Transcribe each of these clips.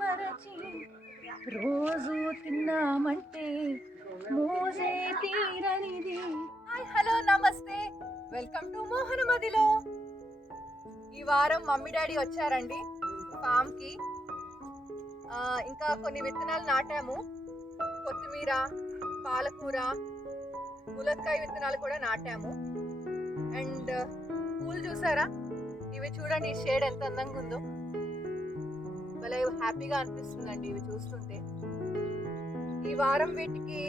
మరచి రోజు తిన్నామంటే మోజే తీరనిది. హాయ్ హలో నమస్తే, వెల్కమ్ టు మోహన మదిలో. ఈ వారం మమ్మీ డాడీ వచ్చారండి ఫామ్ కి. ఇంకా కొన్ని విత్తనాలు నాటాము. కొత్తిమీర, పాలకూర, ములక్కాయ విత్తనాలు కూడా నాటాము. అండ్ పూలు చూసారా, ఇవి చూడండి, ఈ షేడ్ ఎంత అందంగా ఉందో. భలే హ్యాపీగా అనిపిస్తుందండి ఇవి చూస్తుంటే. ఈ వారం వీటికి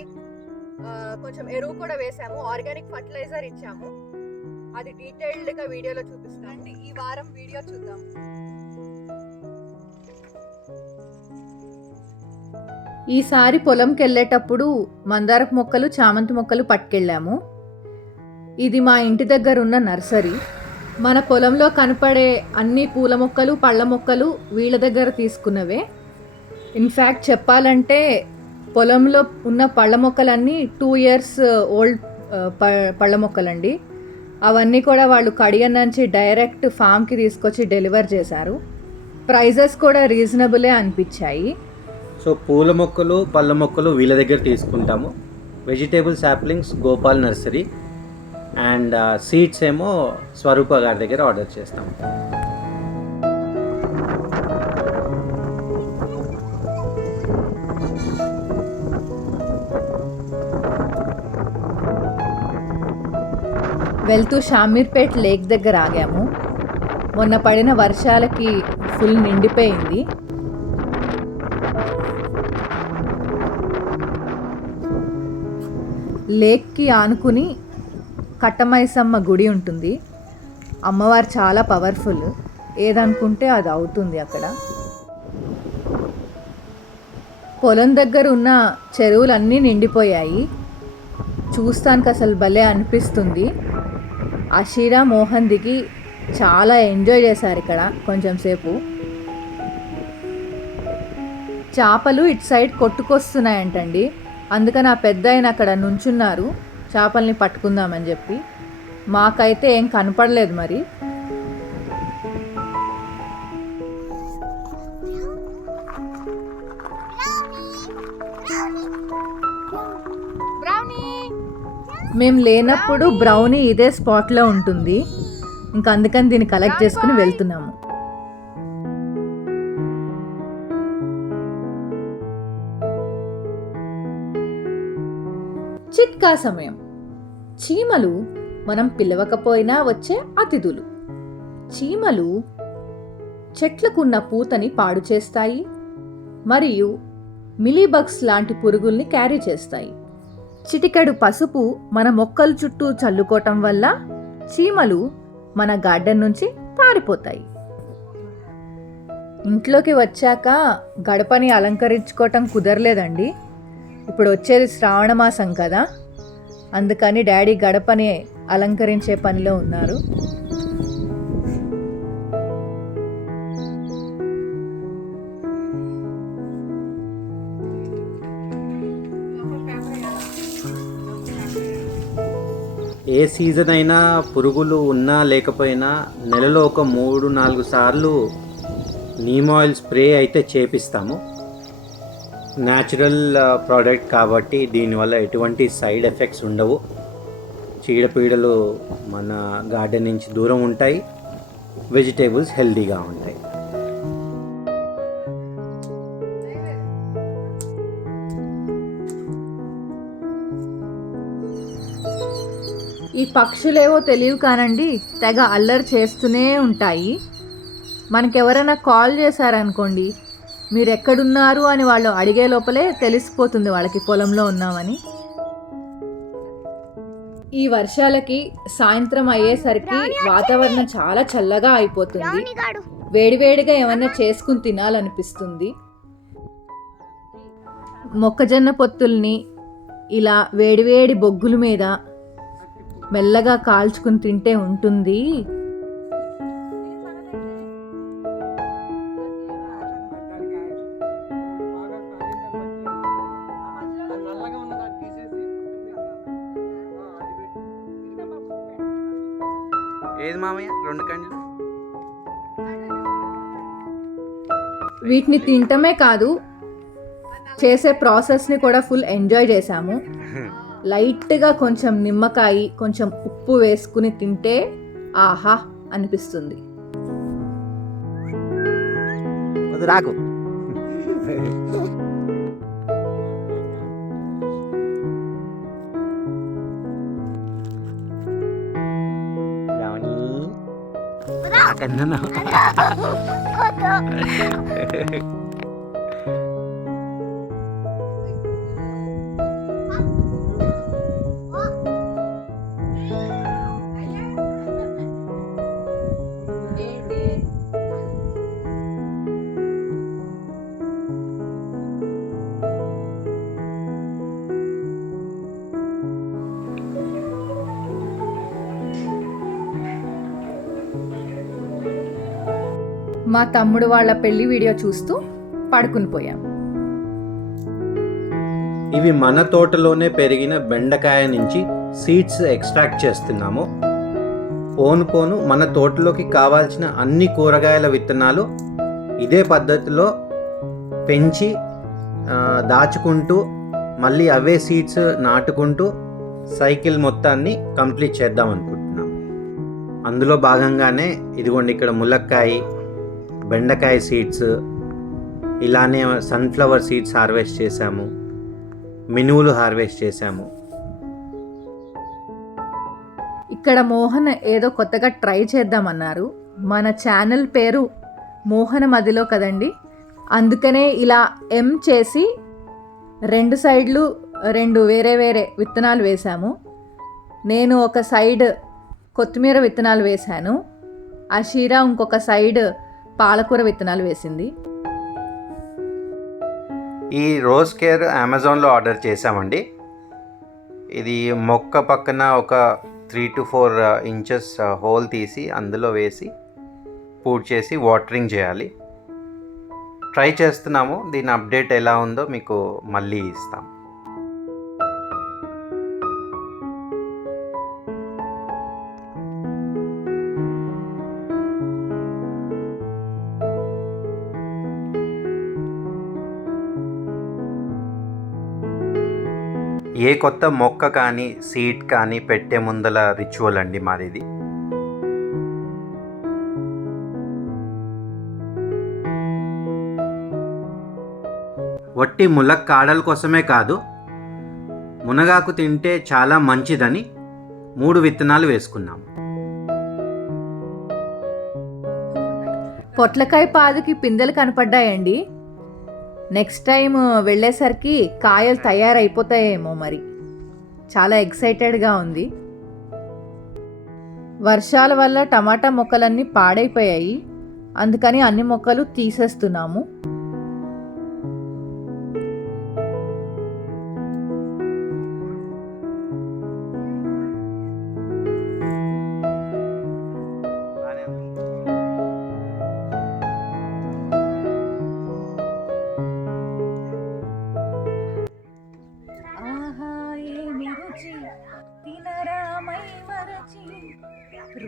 కొంచెం ఎరువు కూడా వేసాము, ఆర్గానిక్ ఫర్టిలైజర్ ఇచ్చాము. అది డీటెయిల్డ్ గా వీడియోలో చూపిస్తానండి. ఈ వారం వీడియో చూద్దాం. ఈసారి పొలంకి వెళ్ళేటప్పుడు మందారపు మొక్కలు, చామంతి మొక్కలు పట్టుకెళ్ళాము. ఇది మా ఇంటి దగ్గర ఉన్న నర్సరీ. మన పొలంలో కనపడే అన్ని పూల మొక్కలు, పళ్ళ మొక్కలు వీళ్ళ దగ్గర తీసుకున్నవే. ఇన్ఫ్యాక్ట్ చెప్పాలంటే పొలంలో ఉన్న పళ్ళ మొక్కలన్నీ 2 years ఓల్డ్ పళ్ళ మొక్కలండి. అవన్నీ కూడా వాళ్ళు కడియం నుంచి డైరెక్ట్ ఫామ్కి తీసుకొచ్చి డెలివర్ చేశారు. ప్రైజెస్ కూడా రీజనబులే అనిపించాయి. సో పూల మొక్కలు, పళ్ళ మొక్కలు వీళ్ళ దగ్గర తీసుకుంటాము. Vegetable saplings Gopal nursery, and seeds ఏమో స్వరూప గారి దగ్గర ఆర్డర్ చేస్తాము. వెళ్తూ షామీర్పేట్ లేక్ దగ్గర ఆగాము. మొన్న పడిన వర్షాలకి ఫుల్ నిండిపోయింది. లేక్కి ఆనుకుని కట్టమైసమ్మ గుడి ఉంటుంది. అమ్మవారు చాలా పవర్ఫుల్, ఏదనుకుంటే అది అవుతుంది అక్కడ. పొలం దగ్గర ఉన్న చెరువులన్నీ నిండిపోయాయి. చూస్తానికి అసలు భలే అనిపిస్తుంది. అషీరా, మోహన్ దిగి చాలా ఎంజాయ్ చేశారు ఇక్కడ కొంచెం సేపు. చేపలు ఇటు సైడ్ కొట్టుకొస్తున్నాయంటండి. అందుకని ఆ పెద్ద ఆయన అక్కడ నుంచున్నారు చేపల్ని పట్టుకుందామని చెప్పి. మాకైతే ఏం కనపడలేదు మరి. మేము లేనప్పుడు బ్రౌనీ ఇదే స్పాట్లో ఉంటుంది. ఇంకా అందుకని దీన్ని కలెక్ట్ చేసుకుని వెళ్తున్నాము. చిట్కా సమయం. చీమలు మనం పిలవకపోయినా వచ్చే అతిథులు. చీమలు చెట్లకున్న పూతని పాడు చేస్తాయి మరియు మిలీబగ్స్ లాంటి పురుగుల్ని క్యారీ చేస్తాయి. చిటికెడు పసుపు మన మొక్కల చుట్టూ చల్లుకోవటం వల్ల చీమలు మన గార్డెన్ నుంచి పారిపోతాయి. ఇంట్లోకి వచ్చాక గడపని అలంకరించుకోవటం కుదరలేదండి. ఇప్పుడు వచ్చేది శ్రావణ మాసం కదా, అందుకని డాడీ గడపని అలంకరించే పనిలో ఉన్నారు. ఏ సీజన్ అయినా పురుగులు ఉన్నా లేకపోయినా నెలలో ఒక 3-4 సార్లు నీమ్ ఆయిల్ స్ప్రే అయితే చేపిస్తాము. న్యాచురల్ ప్రోడక్ట్ కాబట్టి దీనివల్ల ఎటువంటి సైడ్ ఎఫెక్ట్స్ ఉండవు. చీడపీడలు మన గార్డెన్ నుంచి దూరం ఉంటాయి, వెజిటేబుల్స్ హెల్తీగా ఉంటాయి. ఈ పక్షులేవో తెలియవు కానండి, తెగ అల్లరి చేస్తూనే ఉంటాయి. మనకెవరైనా కాల్ చేశారనుకోండి, మీరు ఎక్కడున్నారు అని వాళ్ళు అడిగే లోపలే తెలిసిపోతుంది వాళ్ళకి పొలంలో ఉన్నామని. ఈ వర్షాలకి సాయంత్రం అయ్యేసరికి వాతావరణం చాలా చల్లగా అయిపోతుంది. వేడివేడిగా ఏమన్నా చేసుకుని తినాలనిపిస్తుంది. మొక్కజొన్న పొత్తుల్ని ఇలా వేడివేడి బొగ్గుల మీద మెల్లగా కాల్చుకుని తింటే ఉంటుంది. ఏది మామయ్య 2 కండ్లు? వీటిని తినటమే కాదు, చేసే ప్రాసెస్ని కూడా ఫుల్ ఎంజాయ్ చేశాము. లైట్గా కొంచెం నిమ్మకాయ, కొంచెం ఉప్పు వేసుకుని తింటే ఆహా అనిపిస్తుంది. రాకు రాకన్నా మా తమ్ముడు వాళ్ళ పెళ్లి వీడియో చూస్తూ పడుకుని పోయాం. ఇవి మన తోటలోనే పెరిగిన బెండకాయ నుంచి సీడ్స్ ఎక్స్ట్రాక్ట్ చేస్తున్నాము. పోను మన తోటలోకి కావాల్సిన అన్ని కూరగాయల విత్తనాలు ఇదే పద్ధతిలో పెంచి దాచుకుంటూ మళ్ళీ అవే సీడ్స్ నాటుకుంటూ సైకిల్ మొత్తాన్ని కంప్లీట్ చేద్దాం అనుకుంటున్నాం. అందులో భాగంగానే ఇదిగోండి ఇక్కడ ములక్కాయ, బెండకాయ సీడ్స్, ఇలానే సన్ఫ్లవర్ సీడ్స్ హార్వెస్ట్ చేశాము, మినువులు హార్వెస్ట్ చేశాము. ఇక్కడ మోహన్ ఏదో కొత్తగా ట్రై చేద్దామన్నారు. మన ఛానల్ పేరు మోహన మదిలో కదండి, అందుకనే ఇలా ఎం చేసి 2 సైడ్లు 2 వేరే వేరే విత్తనాలు వేశాము. నేను ఒక సైడ్ కొత్తిమీర విత్తనాలు వేశాను, అషీరా ఇంకొక సైడ్ పాలకూర విత్తనాలు వేసింది. ఈ రోజ్ కేర్ అమెజాన్లో ఆర్డర్ చేశామండి. ఇది మొక్క పక్కన ఒక 3 to 4 ఇంచెస్ హోల్ తీసి అందులో వేసి పూడ్ చేసి వాటరింగ్ చేయాలి. ట్రై చేస్తున్నాము. దీని అప్డేట్ ఎలా ఉందో మీకు మళ్ళీ ఇస్తాం. ఏ కొత్త మొక్క కానీ సీడ్ కానీ పెట్టే ముందల రిచువల్ అండి మాది. వట్టి ములక్కాడల కోసమే కాదు, మునగాకు తింటే చాలా మంచిదని 3 విత్తనాలు వేసుకున్నాం. పొట్లకాయ పాదుకి పిందెలు కనపడ్డాయండి. నెక్స్ట్ టైం వెళ్ళేసరికి కాయలు తయారైపోతాయేమో మరి. చాలా ఎక్సైటెడ్గా ఉంది. వర్షాల వల్ల టమాటా మొక్కలన్నీ పాడైపోయాయి, అందుకని అన్ని మొక్కలు తీసేస్తున్నాము.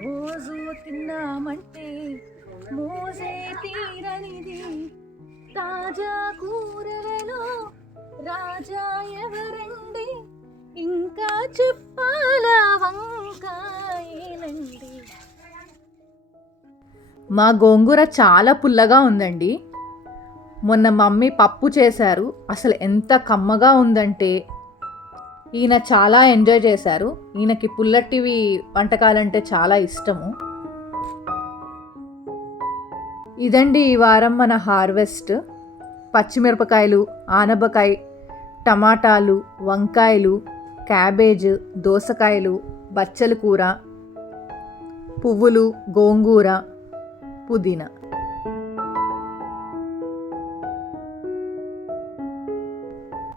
రోజు తిన్నామంటే మోసే తీరనిది, తాజా కూరలలో రాజా ఎవరండి, ఇంకా చెప్పాల వంకాయలండి. మా గోంగూర చాలా పుల్లగా ఉందండి. మొన్న మమ్మీ పప్పు చేశారు, అసలు ఎంత కమ్మగా ఉందంటే ఈయన చాలా ఎంజాయ్ చేశారు. ఈయనకి పుల్లటివి వంటకాలంటే చాలా ఇష్టము. ఇదండి ఈ వారం మన హార్వెస్ట్. పచ్చిమిరపకాయలు, ఆనపకాయ, టమాటాలు, వంకాయలు, క్యాబేజ్, దోసకాయలు, బచ్చల కూర, పువ్వులు, గోంగూర, పుదీనా.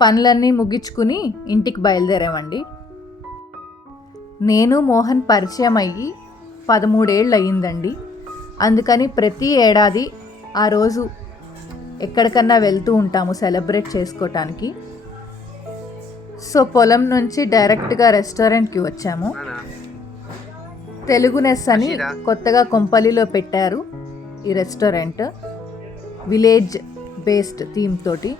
పనులన్నీ ముగించుకుని ఇంటికి బయలుదేరామండి. నేను మోహన్ పరిచయం అయ్యి 13 ఏళ్ళు అయ్యిందండి. అందుకని ప్రతి ఏడాది ఆ రోజు ఎక్కడికన్నా వెళ్తూ ఉంటాము సెలబ్రేట్ చేసుకోవటానికి. సో పొలం నుంచి డైరెక్ట్గా రెస్టారెంట్కి వచ్చాము. తెలుగునెస్ అని కొత్తగా కొంపల్లిలో పెట్టారు ఈ రెస్టారెంట్. విలేజ్ బేస్డ్ థీమ్ తోటి.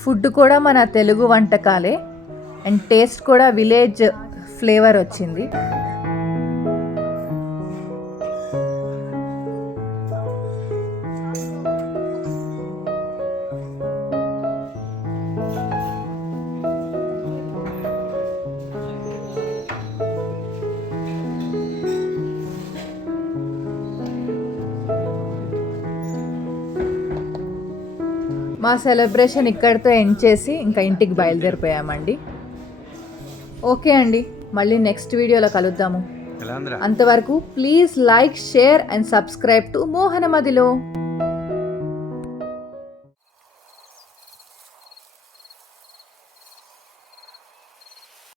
ఫుడ్ కూడా మన తెలుగు వంటకాలే అండ్ టేస్ట్ కూడా విలేజ్ ఫ్లేవర్ వచ్చింది. మా సెలబ్రేషన్ ఇక్కడితో ఎండ్ చేసి ఇంకా ఇంటికి బయలుదేరిపోయామండి. ఓకే అండి, మళ్ళీ నెక్స్ట్ వీడియోలో కలుద్దాము. అంతవరకు please like, share and subscribe to మోహన మదిలో.